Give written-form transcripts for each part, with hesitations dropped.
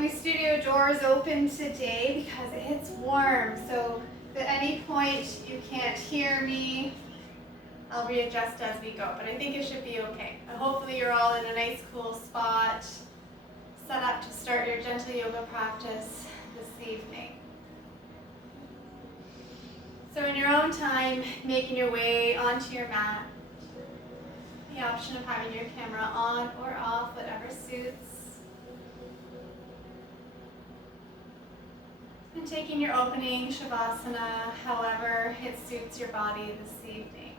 my studio doors open today because it's warm. So if at any point you can't hear me, I'll readjust as we go. But I think it should be okay. Hopefully you're all in a nice cool spot, set up to start your gentle yoga practice this evening. So in your own time, making your way onto your mat, the option of having your camera on or off, whatever suits. And taking your opening Shavasana, however it suits your body this evening.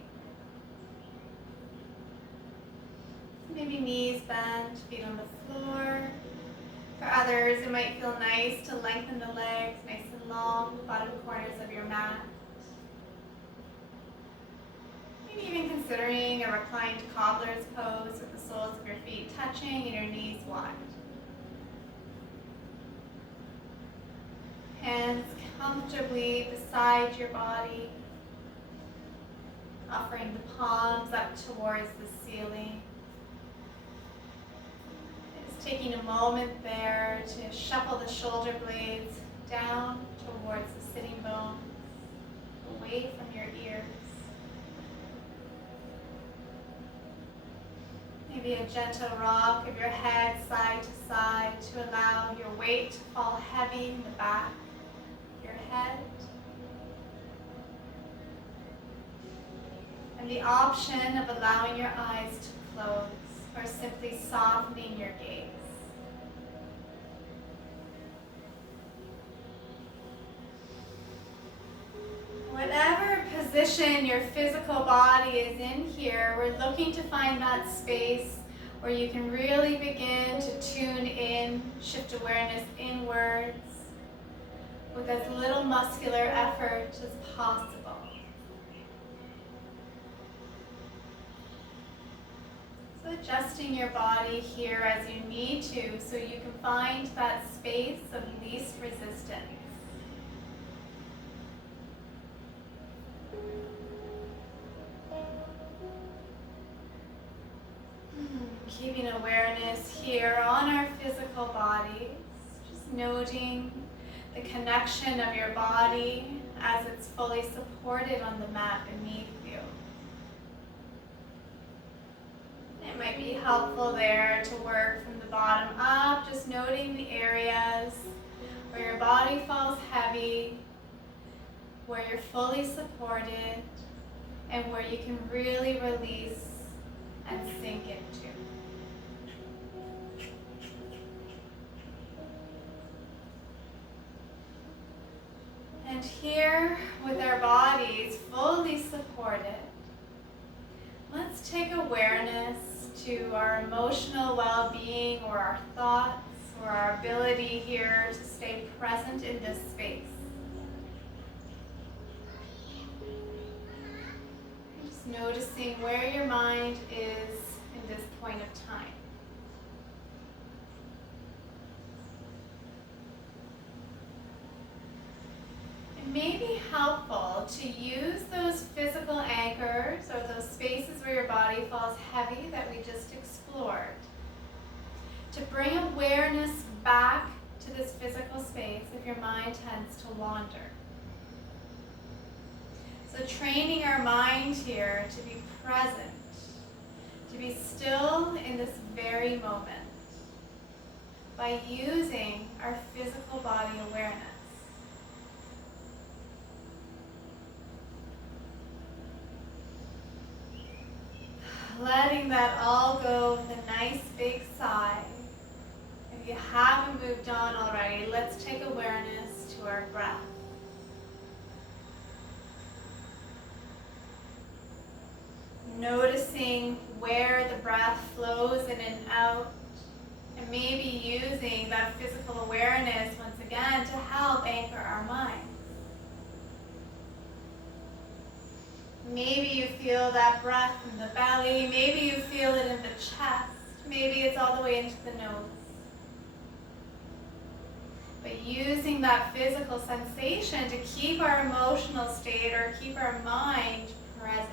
Maybe knees bent, feet on the floor. For others, it might feel nice to lengthen the legs nice and long, the bottom corners of your mat. Maybe even considering a reclined cobbler's pose with the soles of your feet touching and your knees wide. Hands comfortably beside your body, offering the palms up towards the ceiling. Just taking a moment there to shuffle the shoulder blades down towards the sitting bones, away from your ears. Maybe a gentle rock of your head side to side to allow your weight to fall heavy in the back of your head. And the option of allowing your eyes to close or simply softening your gaze. Whatever position your physical body is in here, we're looking to find that space where you can really begin to tune in, shift awareness inwards with as little muscular effort as possible. So adjusting your body here as you need to so you can find that space of least resistance. Keeping awareness here on our physical bodies, just noting the connection of your body as it's fully supported on the mat beneath you. It might be helpful there to work from the bottom up, just noting the areas where your body falls heavy, where you're fully supported, and where you can really release and sink into. And here, with our bodies fully supported, let's take awareness to our emotional well-being or our thoughts or our ability here to stay present in this space. Just noticing where your mind is in this point of time. It may be helpful to use those physical anchors or those spaces where your body falls heavy that we just explored to bring awareness back to this physical space if your mind tends to wander. So training our mind here to be present, to be still in this very moment by using our physical body awareness. Letting that all go with a nice big sigh. If you haven't moved on already, let's take awareness to our breath. Noticing where the breath flows in and out, and maybe using that physical awareness once again to help anchor our mind. Maybe you feel that breath in the belly, maybe you feel it in the chest, maybe it's all the way into the nose. But using that physical sensation to keep our emotional state or keep our mind present.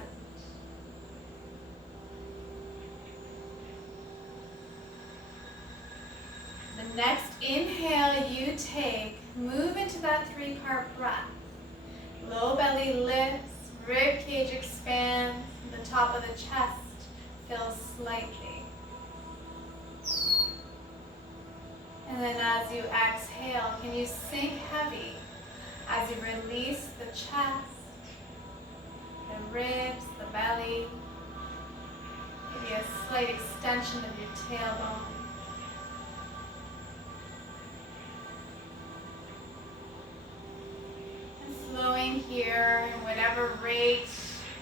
The Next inhale, you take, move into that 3-part breath. Low belly lifts, rib cage expands, the top of the chest fills slightly. And then as you exhale, can you sink heavy as you release the chest, the ribs, the belly. Maybe a slight extension of your tailbone. And flowing here in whatever rate,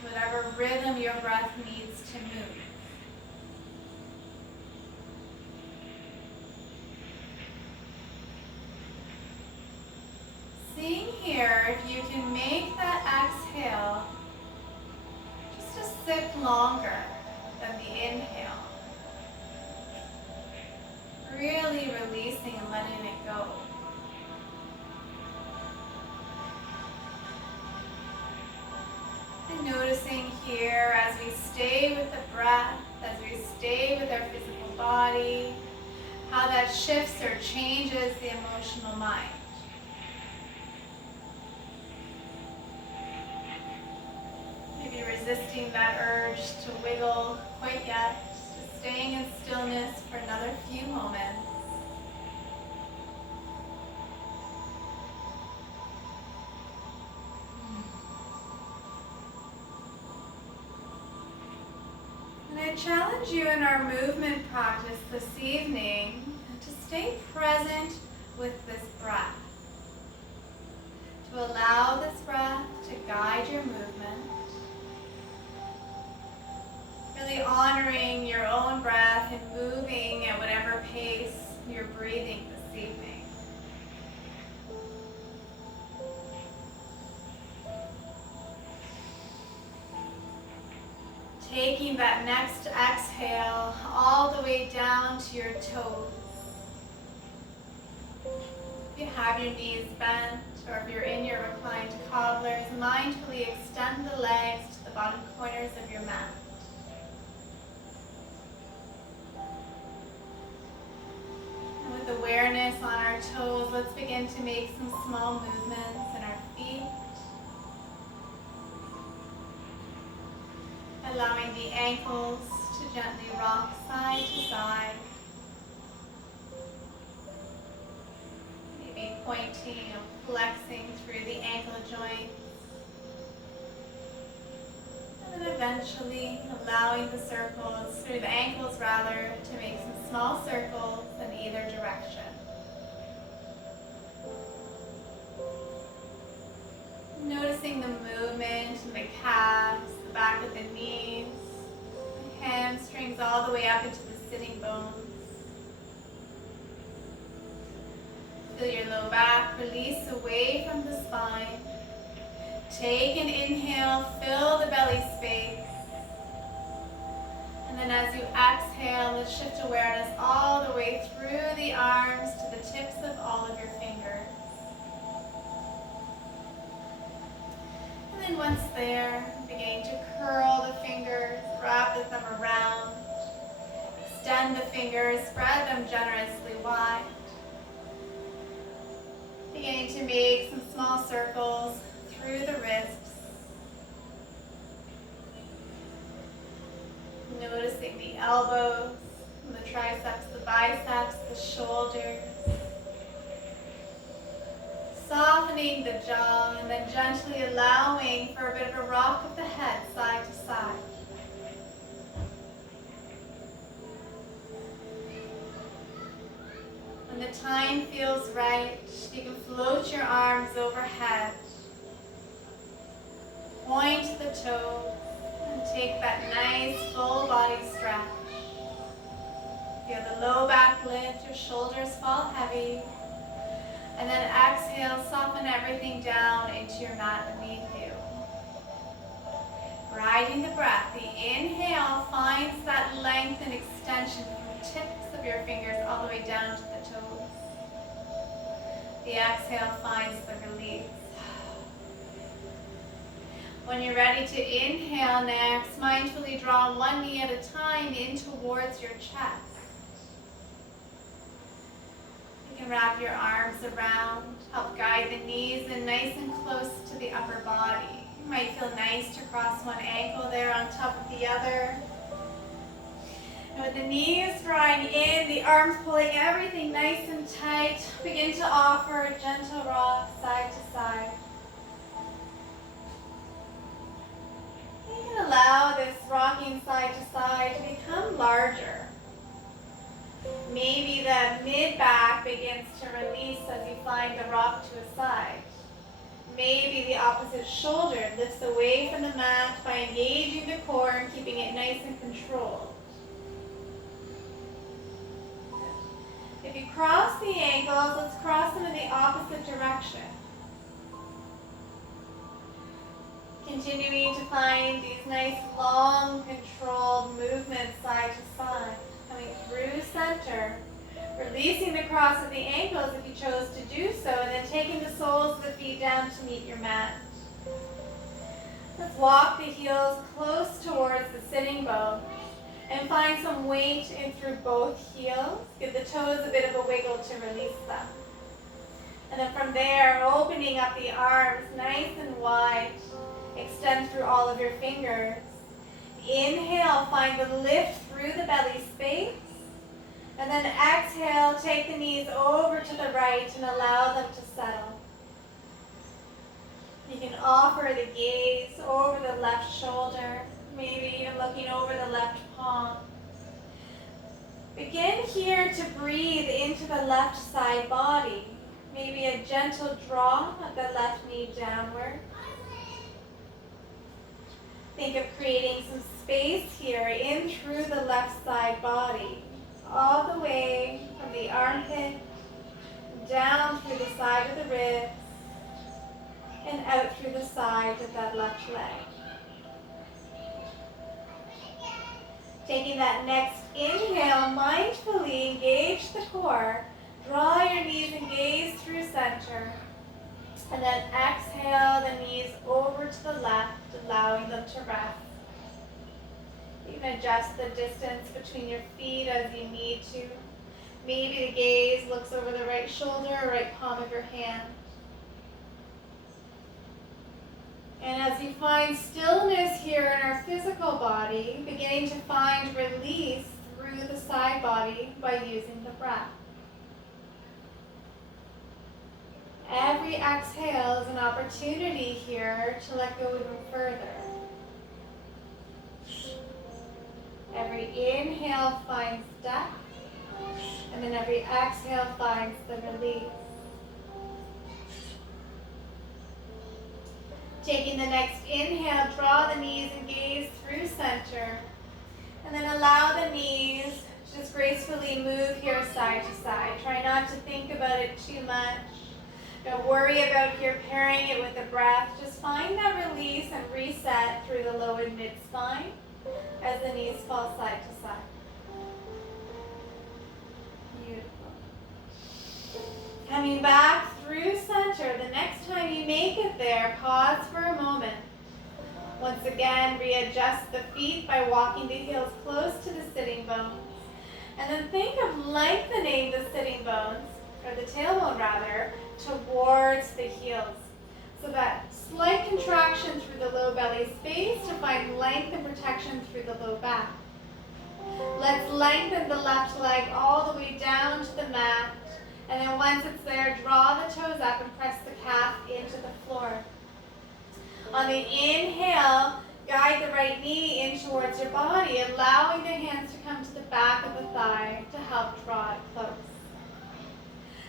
whatever rhythm your breath needs to move. Seeing here if you can make that exhale just a sip longer than the inhale. Really releasing and letting it go. And noticing here as we stay with the breath, as we stay with our physical body, how that shifts or changes the emotional mind. Maybe resisting that urge to wiggle quite yet, just staying in stillness for another few moments. And I challenge you in our movement practice this evening to stay present with this breath. To allow this breath to guide your movement. Really honoring your own breath and moving at whatever pace you're breathing this evening. Taking that next exhale all the way down to your toes. If you have your knees bent or if you're in your reclined cobblers, mindfully extend the legs to the bottom corners of your mat. With awareness on our toes, let's begin to make some small movements in our feet. Allowing the ankles to gently rock side to side. Maybe pointing or flexing through the ankle joints. And then eventually allowing the circles, through the ankles rather, to make some small circles in either direction. Noticing the movement in the calves, the back of the knees, the hamstrings all the way up into the sitting bones. Feel your low back release away from the spine. Take an inhale, fill the belly space. And then as you exhale, let's shift awareness all the way through the arms to the tips of all of your fingers. And then once there, beginning to curl the fingers, wrap them around. Extend the fingers, spread them generously wide. Beginning to make some small circles through the wrists. Noticing the elbows, the triceps, the biceps, the shoulders. Softening the jaw and then gently allowing for a bit of a rock of the head side to side. When the time feels right, you can float your arms overhead. Point the toes and take that nice full body stretch. Feel the low back lift, your shoulders fall heavy. And then exhale, soften everything down into your mat beneath you. Riding the breath, the inhale finds that length and extension from the tips of your fingers all the way down to the toes. The exhale finds the release. When you're ready to inhale next, mindfully draw one knee at a time in towards your chest. You can wrap your arms around, help guide the knees in nice and close to the upper body. It might feel nice to cross one ankle there on top of the other. And with the knees drawing in, the arms pulling everything nice and tight, begin to offer a gentle rock side to side. You can allow this rocking side to side to become larger. Maybe the mid-back begins to release as you find the rock to a side. Maybe the opposite shoulder lifts away from the mat by engaging the core and keeping it nice and controlled. If you cross the ankles, let's cross them in the opposite direction. Continuing to find these nice, long, controlled movements side to side. Coming through center, releasing the cross of the ankles if you chose to do so, and then taking the soles of the feet down to meet your mat. Let's walk the heels close towards the sitting bone and find some weight in through both heels. Give the toes a bit of a wiggle to release them. And then from there, opening up the arms nice and wide. Extend through all of your fingers. Inhale, find the lift through the belly space. And then exhale, take the knees over to the right and allow them to settle. You can offer the gaze over the left shoulder, maybe even looking over the left palm. Begin here to breathe into the left side body. Maybe a gentle draw of the left knee downward. Think of creating some space here in through the left side body, all the way from the armpit, down through the side of the ribs, and out through the side of that left leg. Taking that next inhale, mindfully engage the core, draw your knees and gaze through center. And then exhale the knees over to the left, allowing them to rest. You can adjust the distance between your feet as you need to. Maybe the gaze looks over the right shoulder or right palm of your hand. And as you find stillness here in our physical body, beginning to find release through the side body by using the breath. Every exhale is an opportunity here to let go even further. Every inhale finds depth, and then every exhale finds the release. Taking the next inhale, draw the knees and gaze through center, and then allow the knees to just gracefully move here side to side. Try not to think about it too much. Don't worry about here pairing it with the breath. Just find that release and reset through the low and mid spine as the knees fall side to side. Beautiful. Coming back through center. The next time you make it there, pause for a moment. Once again, readjust the feet by walking the heels close to the sitting bones. And then think of lengthening the sitting bones, or the tailbone rather, towards the heels. So that slight contraction through the low belly space to find length and protection through the low back. Let's lengthen the left leg all the way down to the mat. And then once it's there, draw the toes up and press the calf into the floor. On the inhale, guide the right knee in towards your body, allowing the hands to come to the back of the thigh to help draw it close.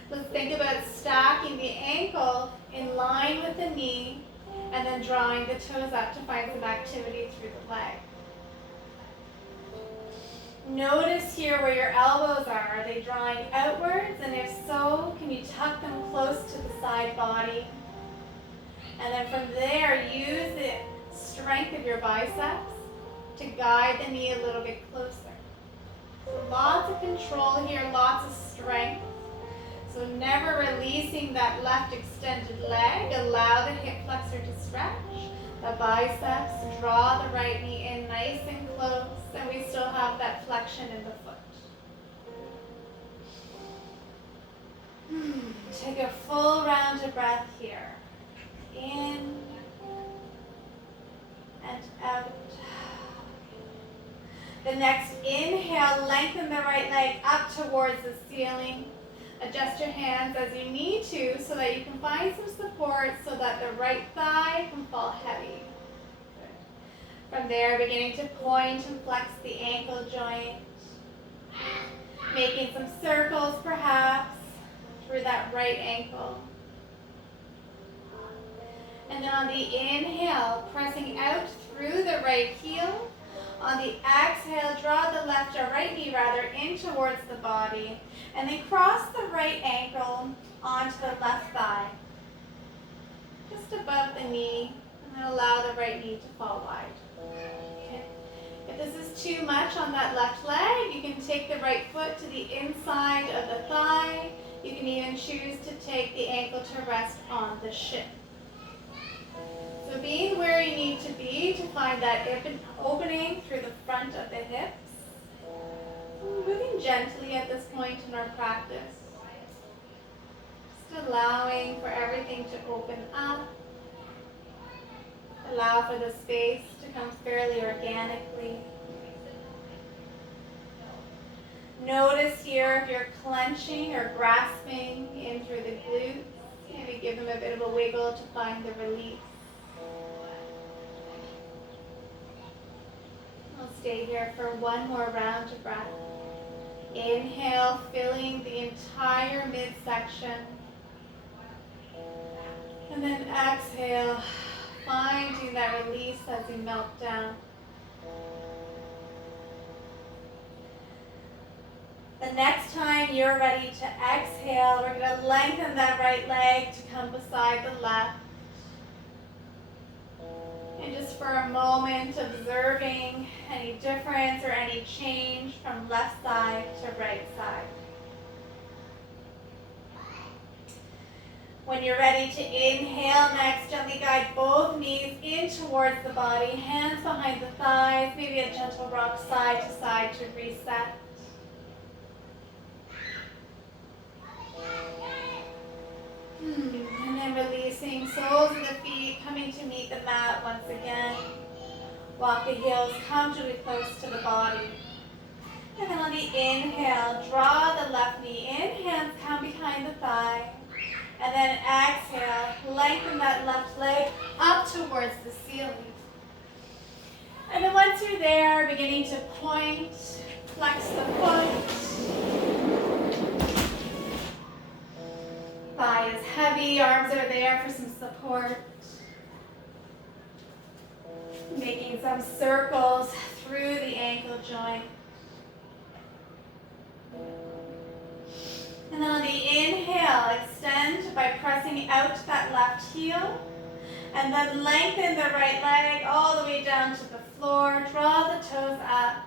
Let's think about stacking the ankle in line with the knee and then drawing the toes up to find some activity through the leg. Notice here where your elbows are. Are they drawing outwards? And if so, can you tuck them close to the side body? And then from there, use the strength of your biceps to guide the knee a little bit closer. So lots of control here, lots of strength. So never releasing that left extended leg. Allow the hip flexor to stretch. The biceps, draw the right knee in nice and close. And we still have that flexion in the foot. take a full round of breath here. In and out. The next inhale, lengthen the right leg up towards the ceiling. Adjust your hands as you need to so that you can find some support so that the right thigh can fall heavy. Good. From there, beginning to point and flex the ankle joint. Making some circles perhaps through that right ankle. And then on the inhale, pressing out through the right heel. On the exhale, draw the left or right knee in towards the body. And then cross the right ankle onto the left thigh. Just above the knee. And then allow the right knee to fall wide. Okay. If this is too much on that left leg, you can take the right foot to the inside of the thigh. You can even choose to take the ankle to rest on the shin. So being where you need to be to find that opening through the front of the hips. Moving gently at this point in our practice. Just allowing for everything to open up. Allow for the space to come fairly organically. Notice here if you're clenching or grasping in through the glutes. Maybe give them a bit of a wiggle to find the release. I'll stay here for one more round of breath. Inhale, filling the entire midsection. And then exhale, finding that release as you melt down. The next time you're ready to exhale, we're going to lengthen that right leg to come beside the left. And just for a moment, observing any difference or any change from left side to right side. When you're ready to inhale next, gently guide both knees in towards the body, hands behind the thighs, maybe a gentle rock side to side to reset. And then releasing, soles of the feet coming to meet the mat once again. Walk the heels comfortably close to the body. And then on the inhale, draw the left knee in, hands come behind the thigh. And then exhale, lengthen that left leg up towards the ceiling. And then once you're there, beginning to point, flex the foot. Thigh is heavy, arms are there for some support. Making some circles through the ankle joint. And then on the inhale, extend by pressing out that left heel. And then lengthen the right leg all the way down to the floor. Draw the toes up.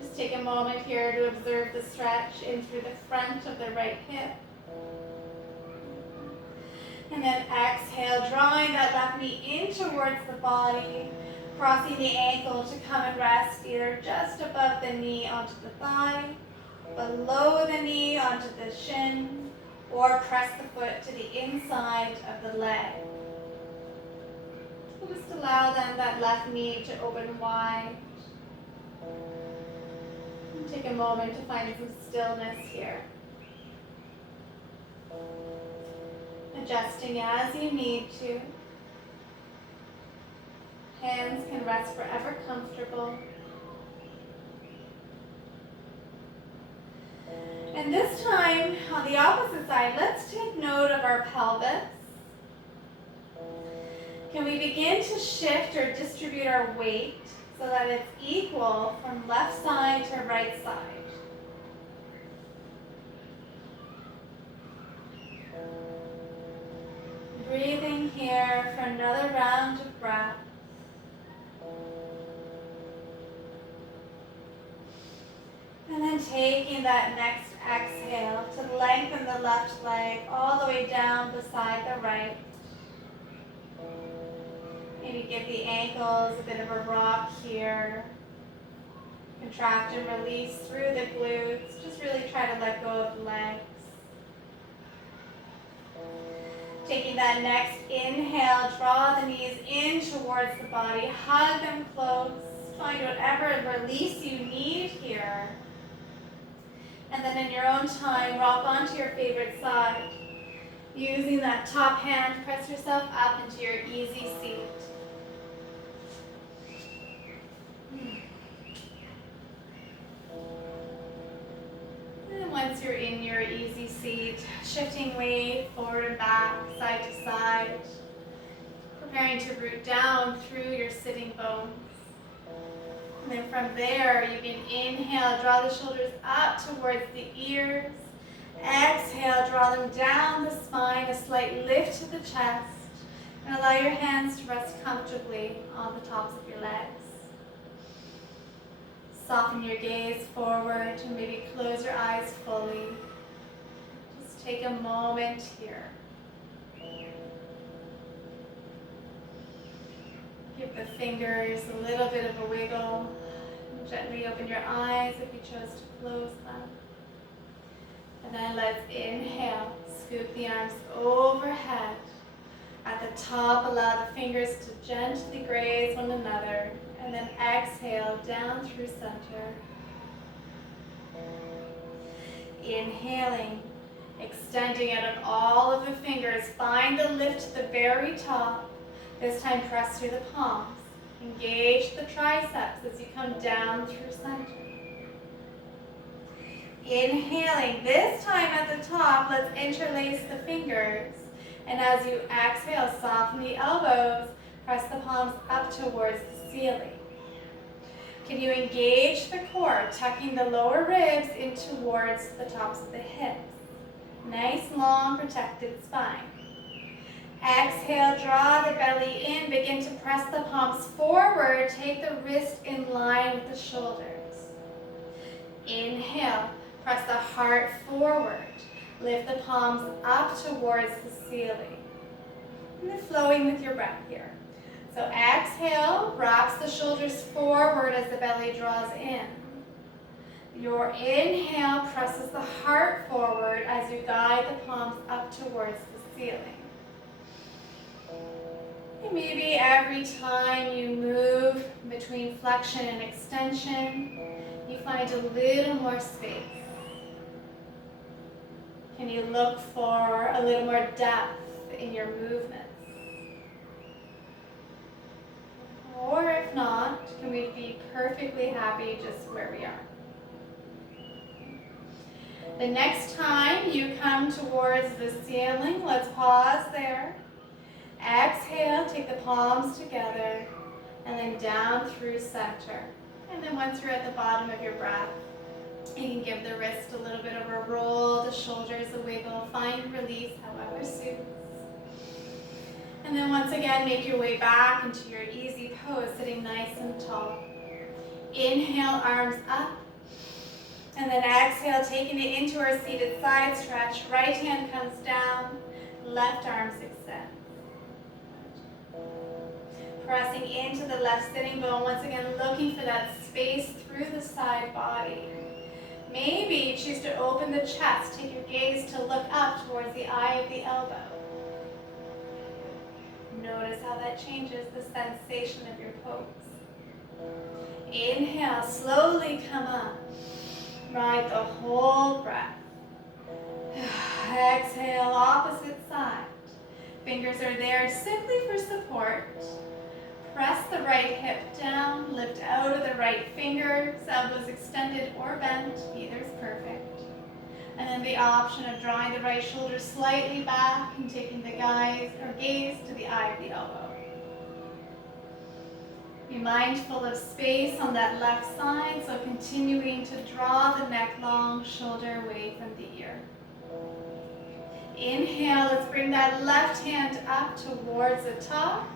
Just take a moment here to observe the stretch in through the front of the right hip. And then exhale, drawing that left knee in towards the body, crossing the ankle to come and rest either just above the knee onto the thigh, below the knee onto the shin, or press the foot to the inside of the leg. So just allow then that left knee to open wide. And take a moment to find some stillness here. Adjusting as you need to. Hands can rest wherever comfortable. And this time, on the opposite side, let's take note of our pelvis. Can we begin to shift or distribute our weight so that it's equal from left side to right side? Breathing here for another round of breath. And then taking that next exhale to lengthen the left leg all the way down beside the right. Maybe give the ankles a bit of a rock here. Contract and release through the glutes. Just really try to let go of the legs. Taking that next inhale, draw the knees in towards the body, hug them close, find whatever release you need here. And then in your own time, rock onto your favorite side. Using that top hand, press yourself up into your easy seat. And once you're in your easy seat, shifting weight forward and back, side to side, preparing to root down through your sitting bones. And then from there, you can inhale, draw the shoulders up towards the ears. Exhale, draw them down the spine, a slight lift to the chest, and allow your hands to rest comfortably on the tops of your legs. Soften your gaze forward and maybe close your eyes fully. Just take a moment here. Give the fingers a little bit of a wiggle. Gently open your eyes if you chose to close them. And then let's inhale, scoop the arms overhead. At the top, allow the fingers to gently graze one another. And then exhale, down through center. Inhaling, extending out of all of the fingers. Find the lift to the very top. This time, press through the palms. Engage the triceps as you come down through center. Inhaling, this time at the top, let's interlace the fingers. And as you exhale, soften the elbows, press the palms up towards the ceiling. Can you engage the core, tucking the lower ribs in towards the tops of the hips? Nice, long, protected spine. Exhale, draw the belly in, begin to press the palms forward, take the wrist in line with the shoulders. Inhale. Press the heart forward. Lift the palms up towards the ceiling. And then flowing with your breath here. So exhale, rocks the shoulders forward as the belly draws in. Your inhale presses the heart forward as you guide the palms up towards the ceiling. And maybe every time you move between flexion and extension, you find a little more space. Can you look for a little more depth in your movements? Or if not, can we be perfectly happy just where we are? The next time you come towards the ceiling, let's pause there. Exhale, take the palms together, and then down through center. And then once you're at the bottom of your breath, you can give the wrist a little bit of a roll, the shoulders a wiggle, find release however suits. And then once again, make your way back into your easy pose, sitting nice and tall. Inhale, arms up. And then exhale, taking it into our seated side stretch. Right hand comes down, left arms extend. Pressing into the left sitting bone, once again looking for that space through the side body. Maybe choose to open the chest, take your gaze to look up towards the eye of the elbow. Notice how that changes the sensation of your pose. Inhale, slowly come up. Ride the whole breath. Exhale, opposite side. Fingers are there simply for support. Press the right hip down, lift out of the right fingers, elbows extended or bent, either is perfect. And then the option of drawing the right shoulder slightly back and taking the gaze to the eye of the elbow. Be mindful of space on that left side, so continuing to draw the neck long, shoulder away from the ear. Inhale, let's bring that left hand up towards the top.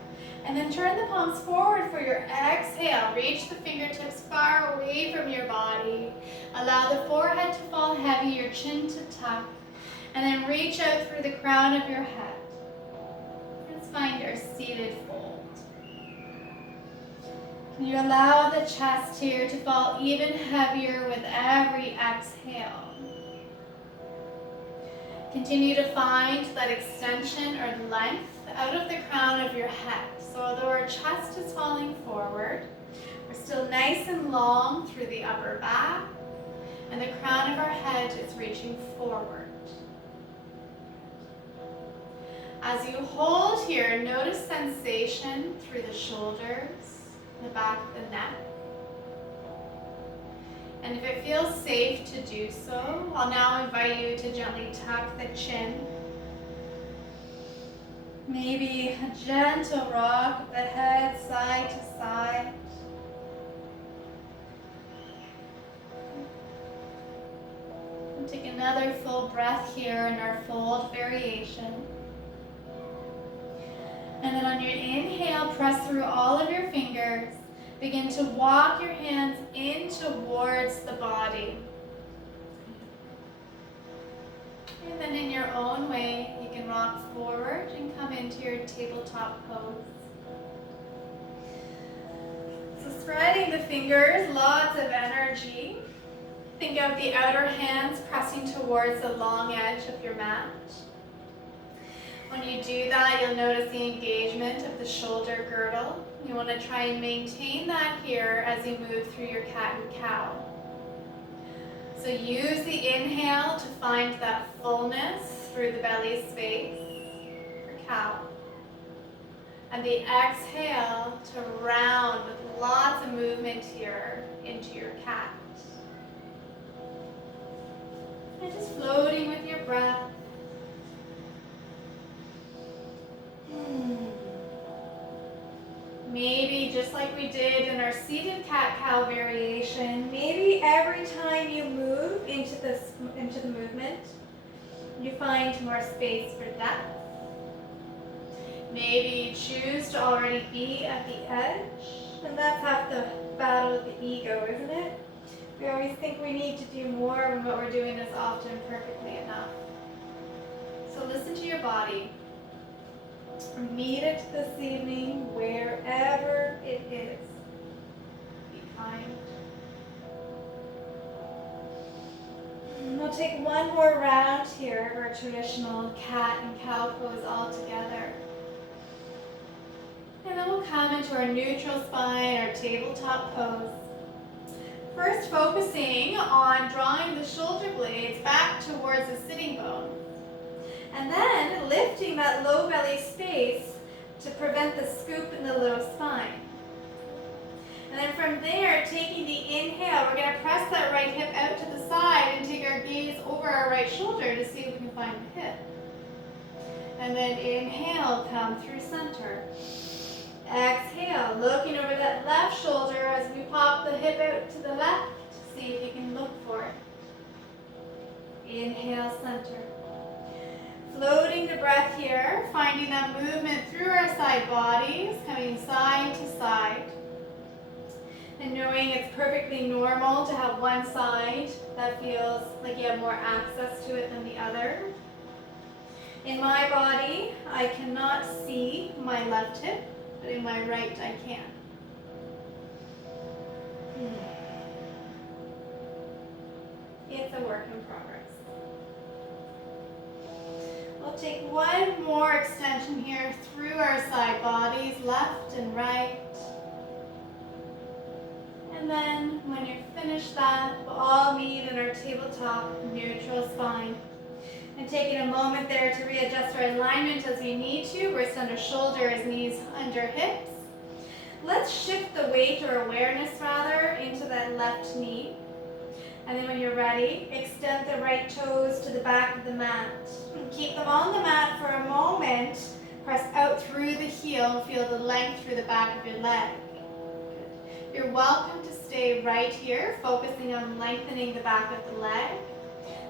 And then turn the palms forward for your exhale. Reach the fingertips far away from your body. Allow the forehead to fall heavy, your chin to tuck. And then reach out through the crown of your head. Let's find our seated fold. Can you allow the chest here to fall even heavier with every exhale? Continue to find that extension or length out of the crown of your head. So although our chest is falling forward, we're still nice and long through the upper back, and the crown of our head is reaching forward. As you hold here, notice sensation through the shoulders, the back of the neck. And if it feels safe to do so, I'll now invite you to gently tuck the chin. Maybe a gentle rock of the head side to side. And take another full breath here in our fold variation. And then on your inhale, press through all of your fingers. Begin to walk your hands in towards the body. And then in your own way, you can rock forward and come into your tabletop pose. So spreading the fingers, lots of energy. Think of the outer hands pressing towards the long edge of your mat. When you do that, you'll notice the engagement of the shoulder girdle. You want to try and maintain that here as you move through your cat and cow. So use the inhale to find that fullness through the belly space for cow. And the exhale to round with lots of movement here into your cat. And just floating with your breath. Maybe just like we did in our seated cat-cow variation, maybe every time you move into the movement, you find more space for depth. Maybe you choose to already be at the edge, and that's half the battle of the ego, isn't it? We always think we need to do more when what we're doing is often perfectly enough. So listen to your body. Meet it this evening wherever it is. Be kind. And we'll take one more round here of our traditional cat and cow pose all together. And then we'll come into our neutral spine, our tabletop pose. First focusing on drawing the shoulder blades back towards the sitting bone. And then lifting that low belly space to prevent the scoop in the low spine. And then from there, taking the inhale, we're going to press that right hip out to the side and take our gaze over our right shoulder to see if we can find the hip. And then inhale, come through center. Exhale, looking over that left shoulder as we pop the hip out to the left. See if you can look for it. Inhale, center. Floating the breath here, finding that movement through our side bodies, coming side to side. And knowing it's perfectly normal to have one side that feels like you have more access to it than the other. In my body, I cannot see my left hip, but in my right I can. It's a work in progress. We'll take one more extension here through our side bodies, left and right. And then when you're finished that, we'll all meet in our tabletop neutral spine. And taking a moment there to readjust our alignment as we need to, wrist under shoulders, knees under hips. Let's shift the weight or awareness rather into that left knee. And then when you're ready, extend the right toes to the back of the mat. And keep them on the mat for a moment. Press out through the heel, feel the length through the back of your leg. Good. You're welcome to stay right here, focusing on lengthening the back of the leg.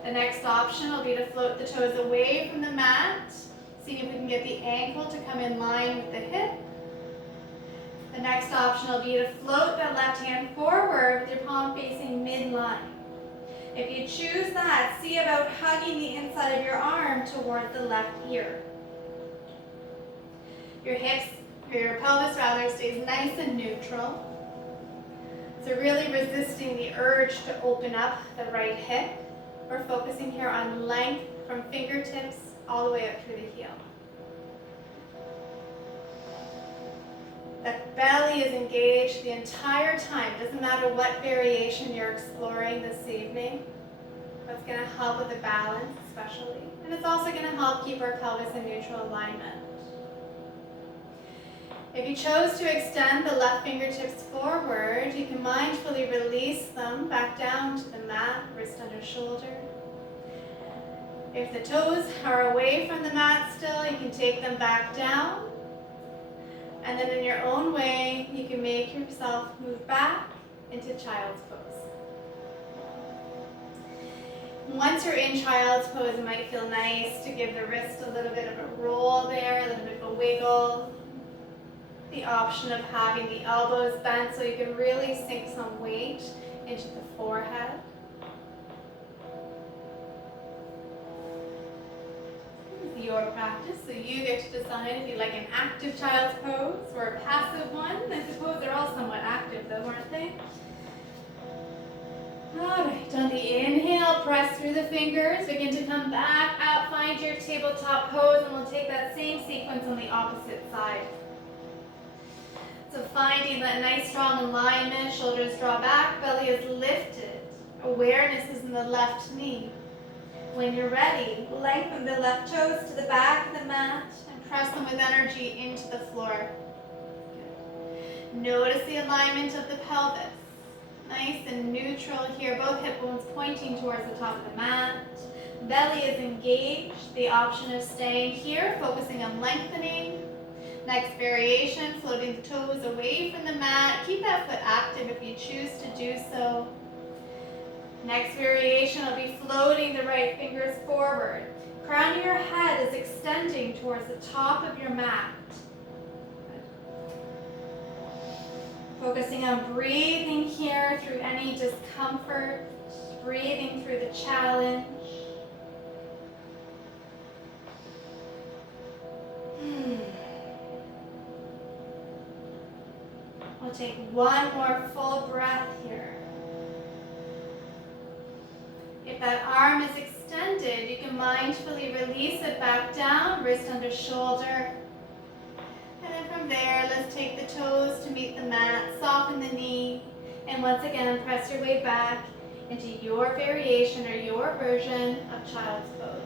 The next option will be to float the toes away from the mat, seeing if we can get the ankle to come in line with the hip. The next option will be to float that left hand forward with your palm facing midline. If you choose that, see about hugging the inside of your arm toward the left ear. Your hips, or your pelvis rather, stays nice and neutral. So really resisting the urge to open up the right hip. We're focusing here on length from fingertips all the way up through the heel. That belly is engaged the entire time. Doesn't matter what variation you're exploring this evening. That's going to help with the balance especially. And it's also going to help keep our pelvis in neutral alignment. If you chose to extend the left fingertips forward, you can mindfully release them back down to the mat, wrist under shoulder. If the toes are away from the mat still, you can take them back down. And then in your own way, you can make yourself move back into child's pose. Once you're in child's pose, it might feel nice to give the wrist a little bit of a roll there, a little bit of a wiggle. The option of having the elbows bent so you can really sink some weight into the forehead. This is your practice, so you get to decide if you like an active child's pose or a passive one. I suppose they're all somewhat active though, aren't they? Alright, on the inhale, press through the fingers, begin to come back up, find your tabletop pose, and we'll take that same sequence on the opposite side. So finding that nice strong alignment, shoulders draw back, belly is lifted. Awareness is in the left knee. When you're ready, lengthen the left toes to the back of the mat and press them with energy into the floor. Good. Notice the alignment of the pelvis. Nice and neutral here, both hip bones pointing towards the top of the mat. Belly is engaged. The option of staying here, focusing on lengthening. Next variation, floating the toes away from the mat. Keep that foot active if you choose to do so. Next variation, I'll be floating the right fingers forward. Crown of your head is extending towards the top of your mat. Focusing on breathing here through any discomfort, breathing through the challenge. We'll take one more full breath here. If that arm is extended, you can mindfully release it back down, wrist under shoulder. And then from there, let's take the toes to meet the mat, soften the knee, and once again, press your way back into your variation or your version of child's pose.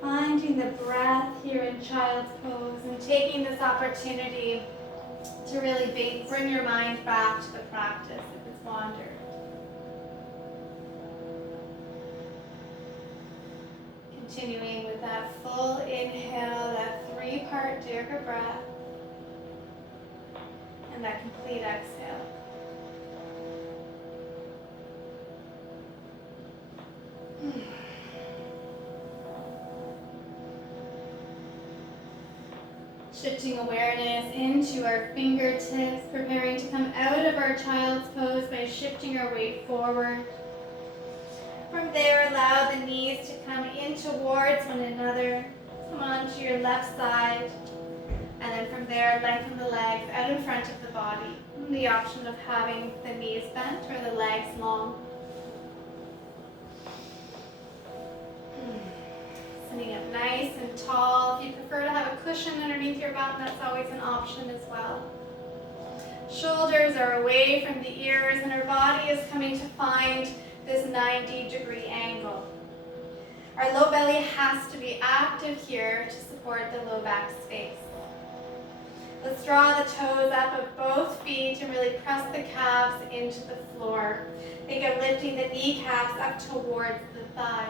Finding the breath here in child's pose and taking this opportunity to really bring your mind back to the practice if it's wandered. Continuing with that full inhale, that 3-part Dirga breath, and that complete exhale. Shifting awareness into our fingertips, preparing to come out of our child's pose by shifting our weight forward. From there, allow the knees to come in towards one another. Come onto your left side. And then from there, lengthen the legs out in front of the body. The option of having the knees bent or the legs long. Sitting up nice and tall. If you prefer to have a cushion underneath your butt, that's always an option as well. Shoulders are away from the ears and our body is coming to find this 90-degree angle. Our low belly has to be active here to support the low back space. Let's draw the toes up of both feet and really press the calves into the floor. Think of lifting the kneecaps up towards the thighs.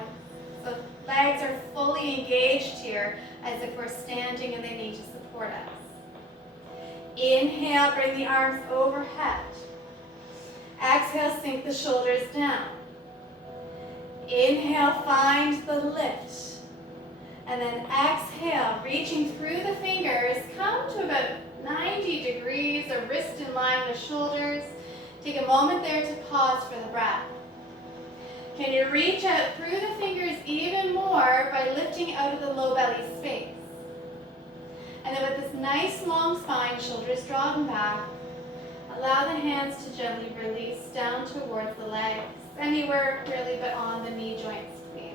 So legs are fully engaged here as if we're standing and they need to support us. Inhale, bring the arms overhead. Exhale, sink the shoulders down. Inhale, find the lift. And then exhale, reaching through the fingers, come to about 90 degrees, a wrist in line with shoulders. Take a moment there to pause for the breath. Can you reach out through the fingers even more by lifting out of the low belly space? And then with this nice long spine, shoulders drawn back, Allow the hands to gently release down towards the legs, anywhere really but on the knee joints, please.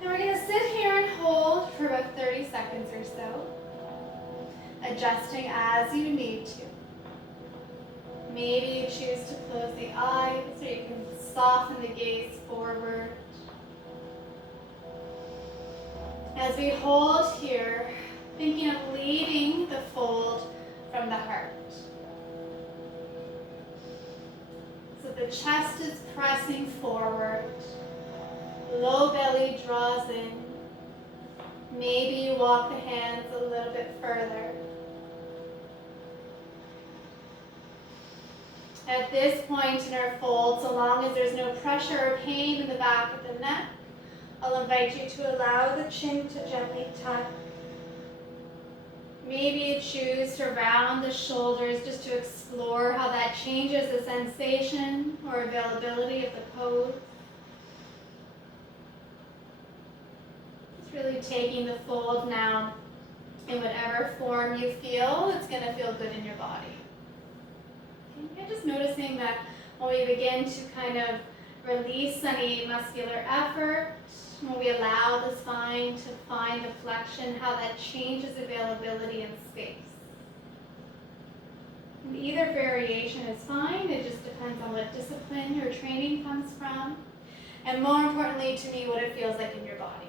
And we're going to sit here and hold for about 30 seconds or so, adjusting as you need to. Maybe you choose to close the eyes, or you can soften the gaze forward. As we hold here, thinking of leading the fold from the heart. So the chest is pressing forward, low belly draws in. Maybe you walk the hands a little bit further. At this point in our fold, so long as there's no pressure or pain in the back of the neck, I'll invite you to allow the chin to gently tuck. Maybe you choose to round the shoulders just to explore how that changes the sensation or availability of the pose. It's really taking the fold now in whatever form you feel. It's going to feel good in your body. And just noticing that when we begin to kind of release any muscular effort, when we allow the spine to find the flexion, how that changes availability in space. And either variation is fine, it just depends on what discipline your training comes from, and more importantly to me, what it feels like in your body.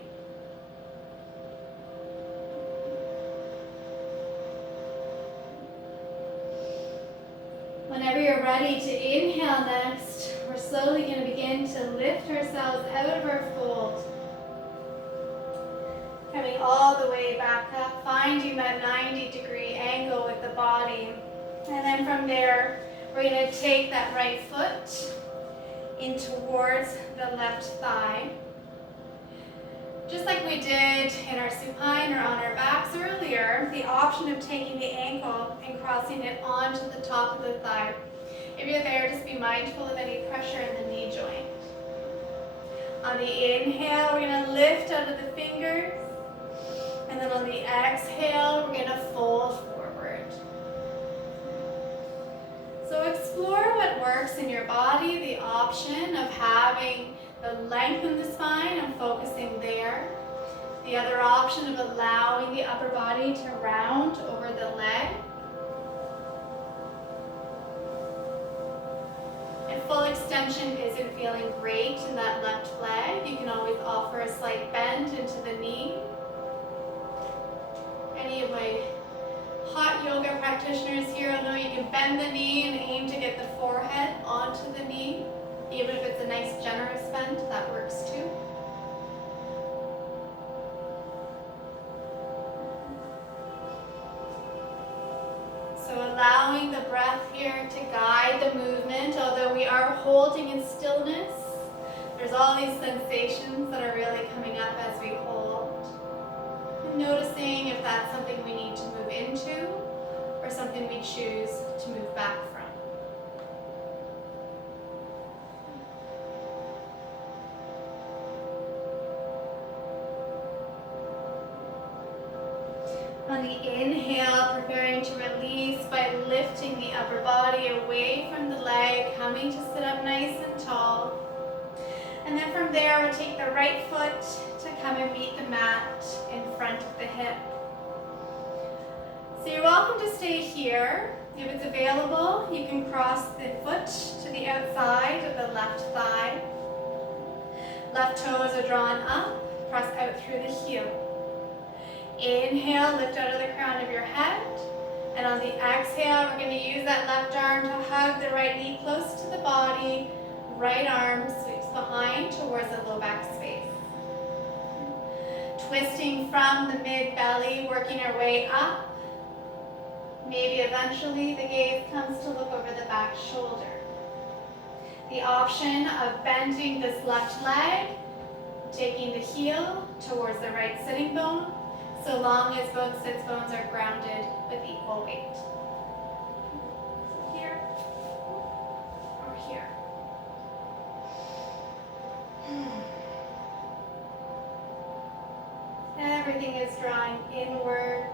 Whenever you're ready to inhale next, we're slowly going to begin to lift ourselves out of our fold. Coming all the way back up, finding that 90-degree angle with the body. And then from there, we're going to take that right foot in towards the left thigh. Just like we did in our supine or on our backs earlier, the option of taking the ankle and crossing it onto the top of the thigh. If you're there, just be mindful of any pressure in the knee joint. On the inhale, we're going to lift out of the fingers. And then on the exhale, we're going to fold forward. So explore what works in your body, the option of having the length in the spine and focusing there. The other option of allowing the upper body to round over the leg. If full extension isn't feeling great in that left leg, you can always offer a slight bend into the knee. Any of my hot yoga practitioners here will know you can bend the knee and aim to get the forehead onto the knee. Even if it's a nice generous bend, that works too. So allowing the breath here to guide the movement, although we are holding in stillness, there's all these sensations that are really coming up as we hold. And noticing if that's something we need to move into or something we choose to move back from. On the inhale, preparing to release by lifting the upper body away from the leg, coming to sit up nice and tall. And then from there, we'll take the right foot to come and meet the mat in front of the hip. So you're welcome to stay here. If it's available, you can cross the foot to the outside of the left thigh. Left toes are drawn up, press out through the heel. Inhale, lift out of the crown of your head. And on the exhale, we're going to use that left arm to hug the right knee close to the body. Right arm sweeps behind towards the low back space. Twisting from the mid-belly, working our way up. Maybe eventually the gaze comes to look over the back shoulder. The option of bending this left leg, taking the heel towards the right sitting bone, so long as both sits bones are grounded with equal weight. Here or here. Everything is drawing inwards.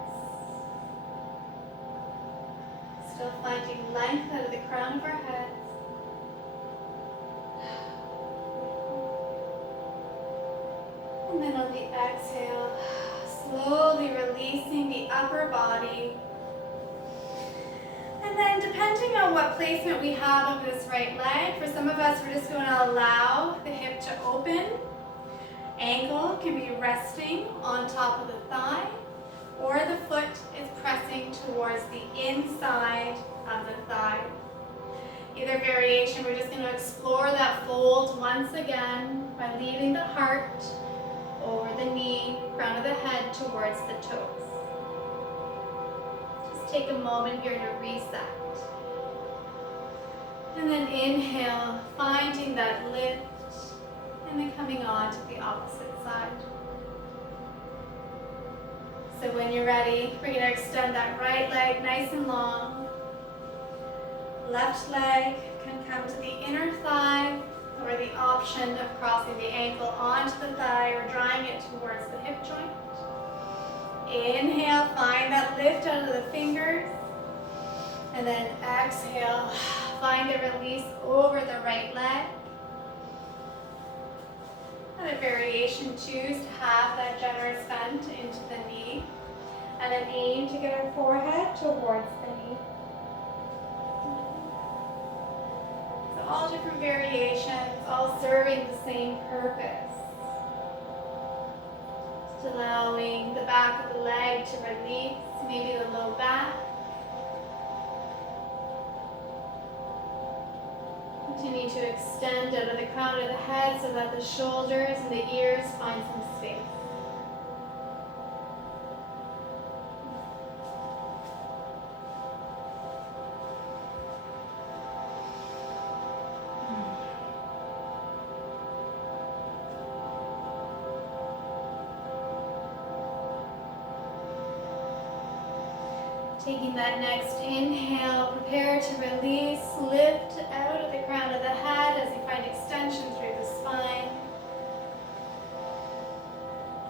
Still finding length out of the crown of our heads. And then on the exhale, slowly releasing the upper body. And then depending on what placement we have of this right leg, for some of us we're just going to allow the hip to open. Ankle can be resting on top of the thigh, or the foot is pressing towards the inside of the thigh. Either variation, we're just going to explore that fold once again by leaving the heart over the knee, crown of the head towards the toes. Just take a moment here to reset. And then inhale, finding that lift, and then coming on to the opposite side. So when you're ready, we're going to extend that right leg nice and long. Left leg can come to the inner thigh, or the option of crossing the ankle onto the thigh or drawing it towards the hip joint. Inhale, find that lift out of the fingers. And then exhale, find a release over the right leg. Another variation, choose to have that generous bend into the knee. And then aim to get our forehead towards the knee. So all different variations, all serving the same purpose. Just allowing the back of the leg to release, maybe the low back. Continue to extend out of the crown of the head so that the shoulders and the ears find some space. Taking that next inhale, prepare to release, lift out of the crown of the head as you find extension through the spine.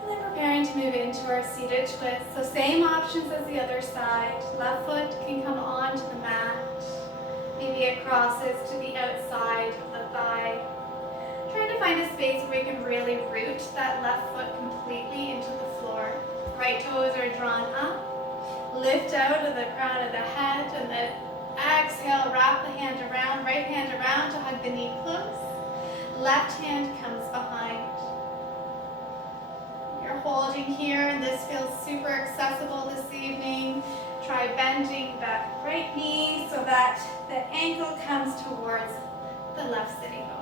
And then preparing to move into our seated twist. So same options as the other side. Left foot can come onto the mat. Maybe it crosses to the outside of the thigh. Trying to find a space where we can really root that left foot completely into the floor. Right toes are drawn up. Lift out of the crown of the head, and then exhale, wrap the hand around, right hand around to hug the knee close. Left hand comes behind. You're holding here, and this feels super accessible this evening. Try bending that right knee so that the ankle comes towards the left sitting bone.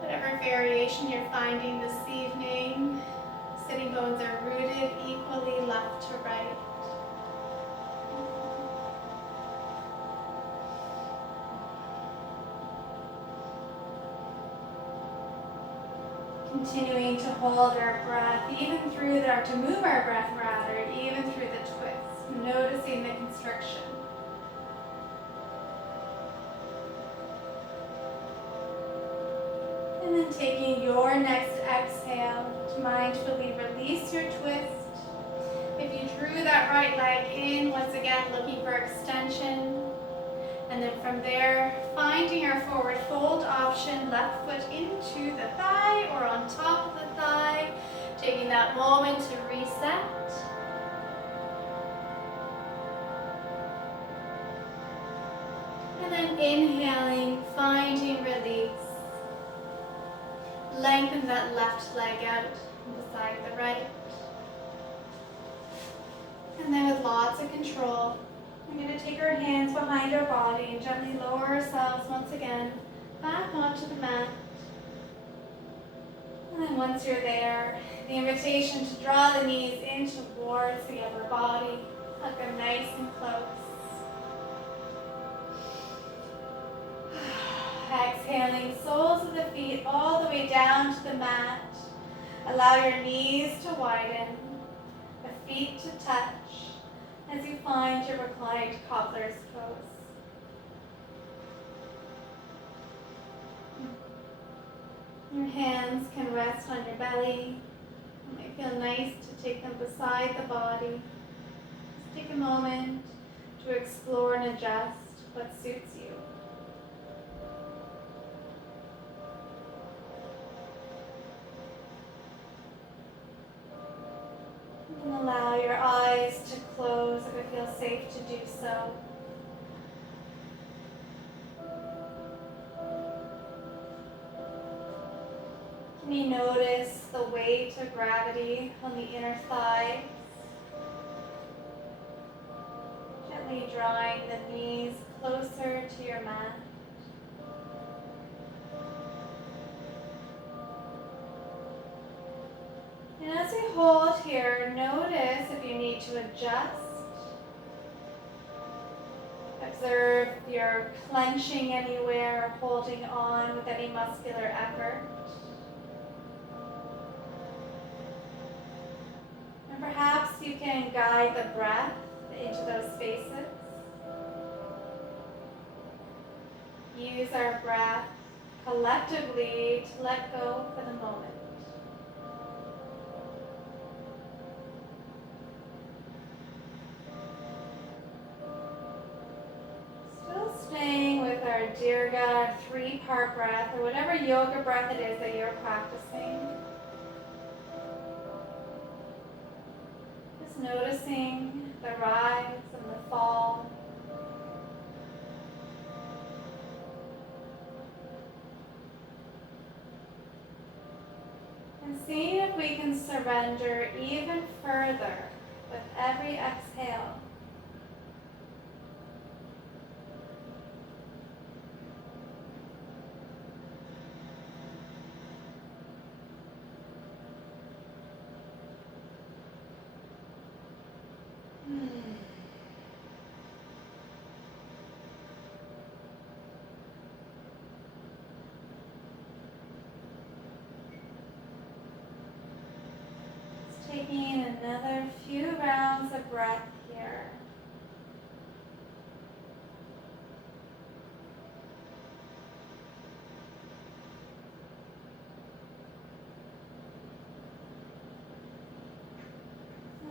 Whatever variation you're finding this evening, sitting bones are rooted equally left to right. Continuing to hold our breath, even through the, or to move our breath rather, even through the twist, noticing the constriction. And then taking your next exhale to mindfully release your twist. If you drew that right leg in, once again looking for extension. And then from there, finding our forward fold option, left foot into the thigh or on top of the thigh. Taking that moment to reset. And then inhaling, finding release. Lengthen that left leg out beside the right. And then with lots of control, we're going to take our hands behind our body and gently lower ourselves once again back onto the mat. And then once you're there, the invitation to draw the knees in towards the upper body. Hug them nice and close. Exhaling, soles of the feet all the way down to the mat. Allow your knees to widen, the feet to touch as you find your reclined cobbler's pose. Your hands can rest on your belly. It might feel nice to take them beside the body. Just take a moment to explore and adjust what suits you. And allow your eyes to close if it feels safe to do so. Can you notice the weight of gravity on the inner thighs? Gently drawing the knees closer to your mat. And as we hold here, notice if you need to adjust. Observe if you're clenching anywhere or holding on with any muscular effort. And perhaps you can guide the breath into those spaces. Use our breath collectively to let go for the moment. Still staying with our Dirga 3-part breath, or whatever yoga breath it is that you're practicing. Just noticing the rise and the fall. And seeing if we can surrender even further with every exhale. Taking another few rounds of breath here.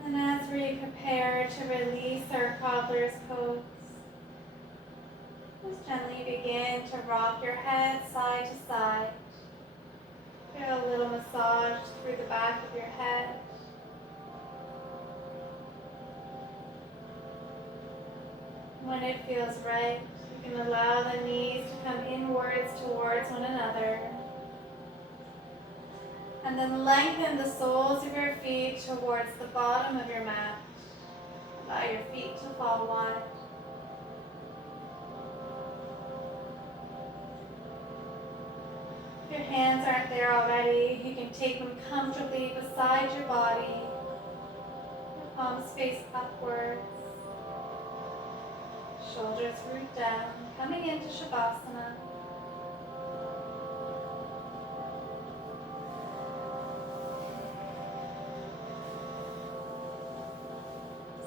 And as we prepare to release our cobbler's pose, just gently begin to rock your head side to side. Give a little massage through the back of your head. When it feels right, you can allow the knees to come inwards towards one another. And then lengthen the soles of your feet towards the bottom of your mat. Allow your feet to fall wide. If your hands aren't there already, you can take them comfortably beside your body. Your palms face upwards. Shoulders root down, coming into Shavasana.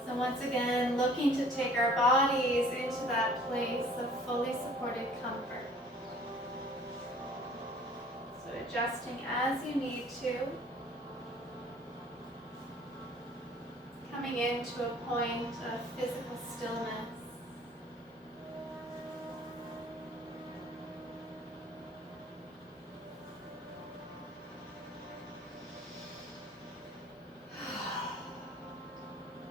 So once again, looking to take our bodies into that place of fully supported comfort. So adjusting as you need to. Coming into a point of physical stillness.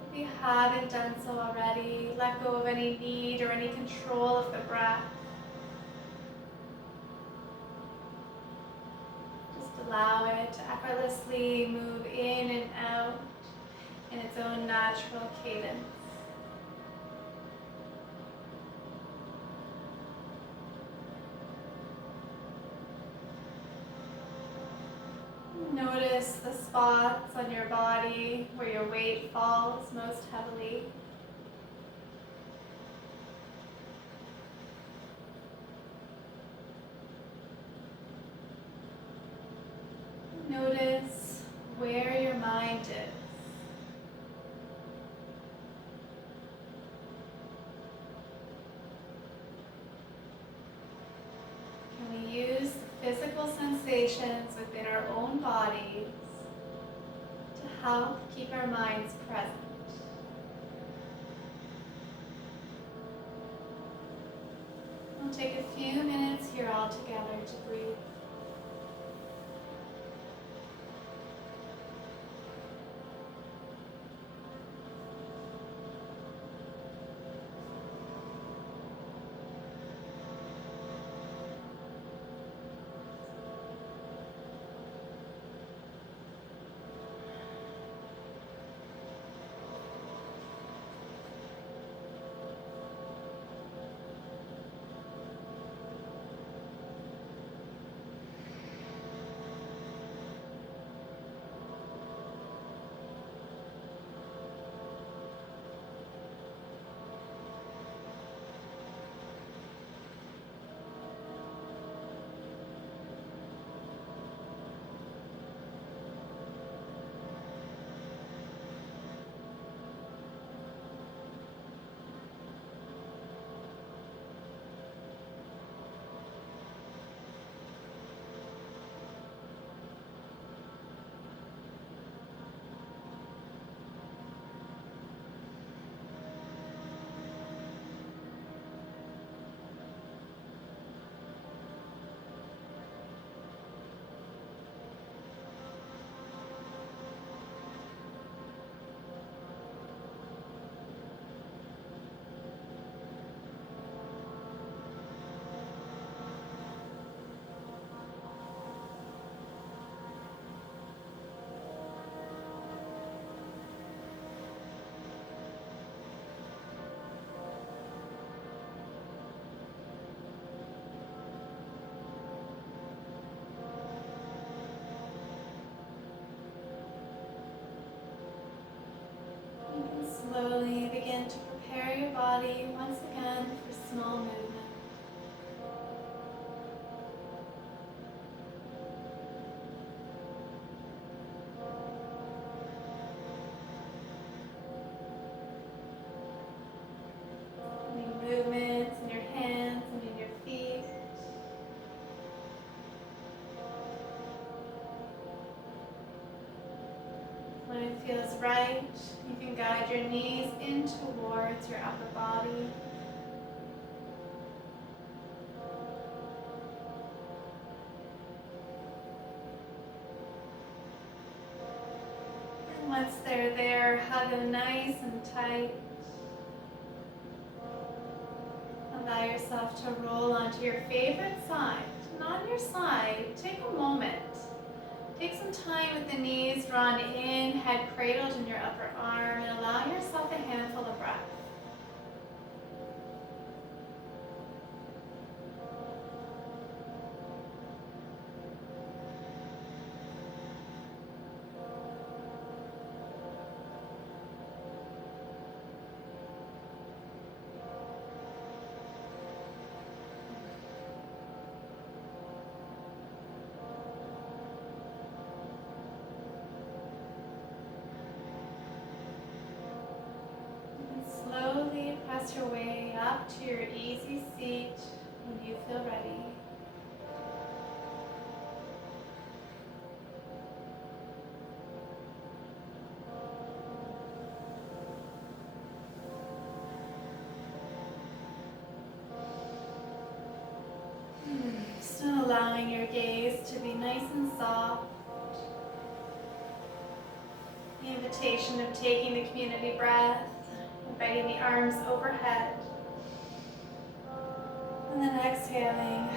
If you haven't done so already, let go of any need or any control of the breath. Just allow it to effortlessly move in and out in its own natural cadence. Notice the spots on your body where your weight falls most heavily. Notice where your mind is. Can we use the physical sensations within our own bodies help keep our minds present. We'll take a few minutes here all together to breathe. Slowly begin to prepare your body once again for small movement. Any movements in your hands and in your feet. When it feels right, you can guide your knees in towards your upper body. And once they're there, hug them nice and tight. Allow yourself to roll onto your favorite side. And on your side, take a moment. Take some time with the knees drawn in, head cradled in your upper arm, and allow yourself a handful of breath. Slowly press your way up to your easy seat when you feel ready. Still allowing your gaze to be nice and soft. The invitation of taking the community breath, inviting the arms overhead. And then exhaling,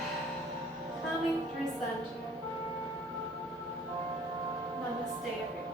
coming through center. Namaste, everyone.